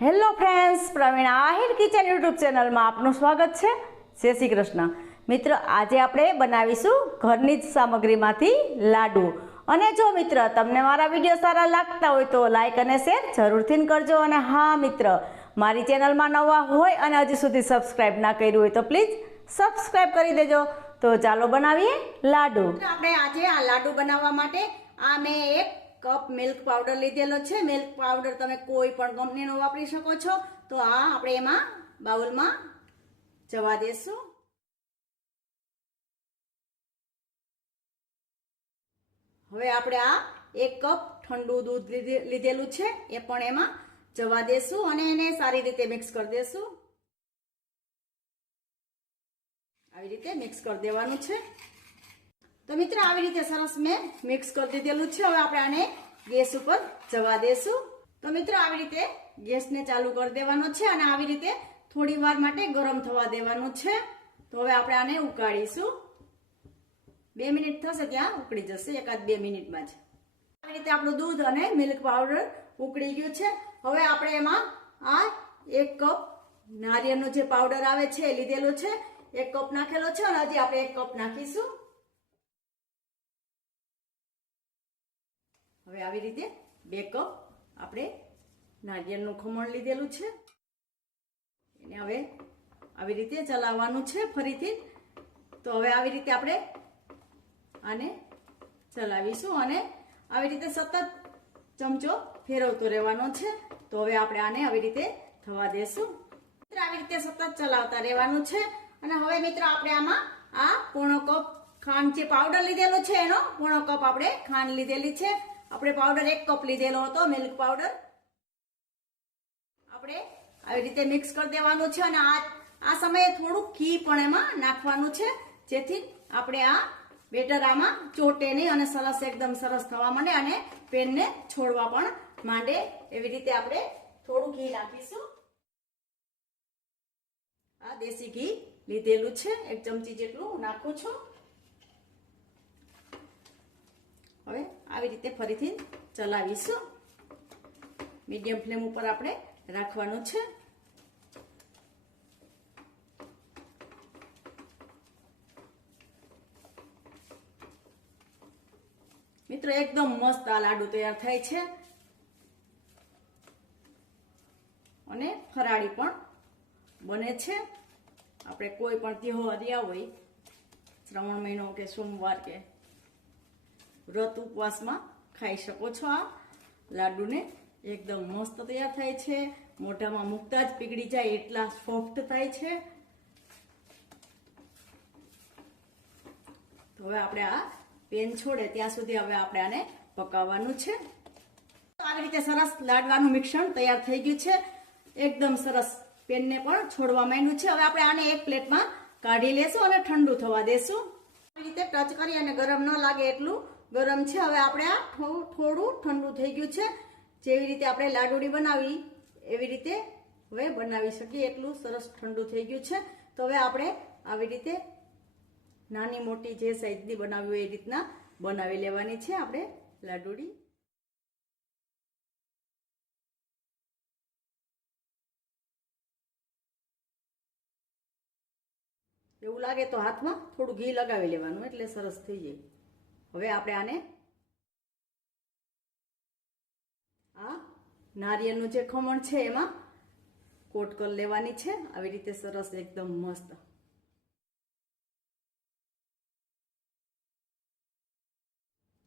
Friends, Praveen Ahir kitchen YouTube ચેનલમાં આપનું સ્વાગત છે. જય શ્રી કૃષ્ણ. મિત્ર, આજે આપણે બનાવીશું ઘરની જ સામગ્રીમાંથી લાડુ. અને જો મિત્ર, તમને મારા વીડિયો સારા લાગતા હોય તો લાઈક અને શેર જરૂરથી કરજો. અને હા, મિત્ર, મારી ચેનલમાં નવા હોય અને હજી સુધી સબસ્ક્રાઈબ ના કર્યું હોય તો પ્લીઝ સબસ્ક્રાઈબ કરી દેજો. તો ચાલો બનાવીએ લાડુ. આપણે આજે આ લાડુ બનાવવા માટે આ મેં એક કપ મિલ્ક પાવડર લીધેલો છે. મિલ્ક પાવડર તમે કોઈ પણ કંપનીનો વાપરી શકો છો. તો આ આપણે એમાં બાઉલમાં જવા દેશું. હવે આપણે આ એક કપ ઠંડુ દૂધ લીધે- લીધેલું છે. એ પણ એમાં જવા દેશું અને એને સારી રીતે મિક્સ કરી દેશું. આવી રીતે મિક્સ કરી દેવાનું છે. તો મિત્ર, આવી રીતે સરસ મેં મિક્સ કરી દીધેલું છે. હવે આપણે આને ગેસ ઉપર જવા દેશું. તો મિત્ર, આવી રીતે ગેસને ચાલુ કરી દેવાનો છે અને આવી રીતે થોડી વાર માટે ગરમ થવા દેવાનું છે. તો હવે આપણે આને ઉકાળીશું. બે મિનિટ થશે ત્યાં, ઉકળી જશે. એકાદ બે મિનિટમાં જ. આવી રીતે આપણું દૂધ અને મિલ્ક પાવડર ઉકળી ગયું છે. હવે આપણે એમાં આ એક કપ નારિયેળનો જે પાવડર આવે છે એ લીધેલો છે. એક કપ નાખેલો છે અને હજી આપણે એક કપ નાખીશું. હવે આવી રીતે બે કપ આપણે નારિયેળનું ખમણ લીધેલું છે. એને હવે આવી રીતે ચલાવવાનું છે ફરીથી. તો હવે આવી રીતે આપણે આને ચલાવીશું અને આવી રીતે સતત ચમચો ફેરવતો રહેવાનો છે. તો હવે આપણે આને આવી રીતે થવા દેશું. મિત્ર, આવી રીતે સતત ચલાવતા રહેવાનું છે. અને હવે મિત્ર, આપણે આમાં આ પોણો કપ ખાંડ જે પાવડર લીધેલો છે એનો પોણો કપ આપણે ખાંડ લીધેલી છે. આપણે પાવડર એક કપ લીધેલો હતો મિલ્ક પાવડર આપણે આવી રીતે મિક્સ કરી દેવાનું છે અને આ આ સમયે થોડું ઘી પણ એમાં નાખવાનું છે, જેથી આપણે આ બેટર આમાં ચોટે નહીં અને સરસ એકદમ સરસ થવા માંડે અને પેનને છોડવા પણ માંડે. એવી રીતે આપણે થોડું ઘી નાખીશું. આ દેશી ઘી લીધેલું છે, એક ચમચી જેટલું નાખું છું. હવે આવી રીતે ફરીથી ચલાવીશું. મીડિયમ ફ્લેમ ઉપર આપણે રાખવાનું છે. મિત્રો, એકદમ મસ્ત આ લાડુ તૈયાર થાય છે. અને ફરાળી પણ બને છે. આપણે કોઈ પણ તહેવાર હોય, શ્રાવણ મહિનો કે સોમવાર કે વ્રત ઉપવાસમાં ખાઈ શકો છો આ લાડુને એકદમ મસ્ત તૈયાર થાય છે. મોઢામાં મૂકતા જ પીગળી જાય એટલા સોફ્ટ થાય છે. તો હવે આપણે આ પેન છોડે, ત્યાં સુધી હવે આપણે આને પકાવવાનું છે. આવી રીતે સરસ લાડવાનું મિશ્રણ તૈયાર થઈ ગયું છે. એકદમ સરસ પેનને પણ છોડવા માંડ્યું છે. હવે આપણે આને એક પ્લેટમાં કાઢી લેશું અને ઠંડુ થવા દેશું. આવી રીતે ટચ કરી અને ગરમ ન લાગે એટલું ગરમ છે. હવે આપણે આ થોડું ઠંડુ થઈ ગયું છે. જેવી રીતે આપણે લાડુડી બનાવી, એવી રીતે હવે બનાવી શકીએ. એટલું સરસ ઠંડુ થઈ ગયું છે. તો હવે આપણે આવી રીતે નાની મોટી જે સાઈઝની બનાવી હોય એ રીતના બનાવી લેવાની છે આપણે લાડુડી. એવું લાગે તો હાથમાં થોડું ઘી લગાવી લેવાનું, એટલે સરસ થઈ જાય. હવે આપણે આને આ નારિયેળનું જે ખમણ છે એમાં કોટ કરી લેવાની છે. આવી રીતે સરસ એકદમ મસ્ત.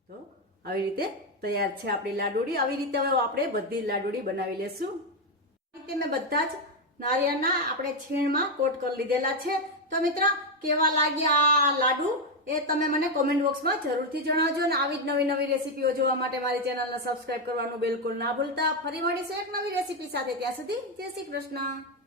તો આવી રીતે તૈયાર છે આપણી લાડુડી. આવી રીતે હવે આપણે બધી લાડુડી બનાવી લેશું. રીતે મેં બધા જ નારિયેળના આપણે છીણમાં કોટ કરી લીધેલા છે. તો મિત્ર, કેવા લાગ્યા આ લાડુ? એ તમે મને કોમેન્ટ બોક્સમાં જરૂરથી જણાવજો અને આવી જ નવી નવી રેસીપીઓ જોવા માટે મારી ચેનલને સબસ્ક્રાઇબ કરવાનું બિલકુલ ના ભૂલતા. ફરી મળીશું એક નવી રેસીપી સાથે. ત્યાં સુધી જય શ્રી કૃષ્ણ.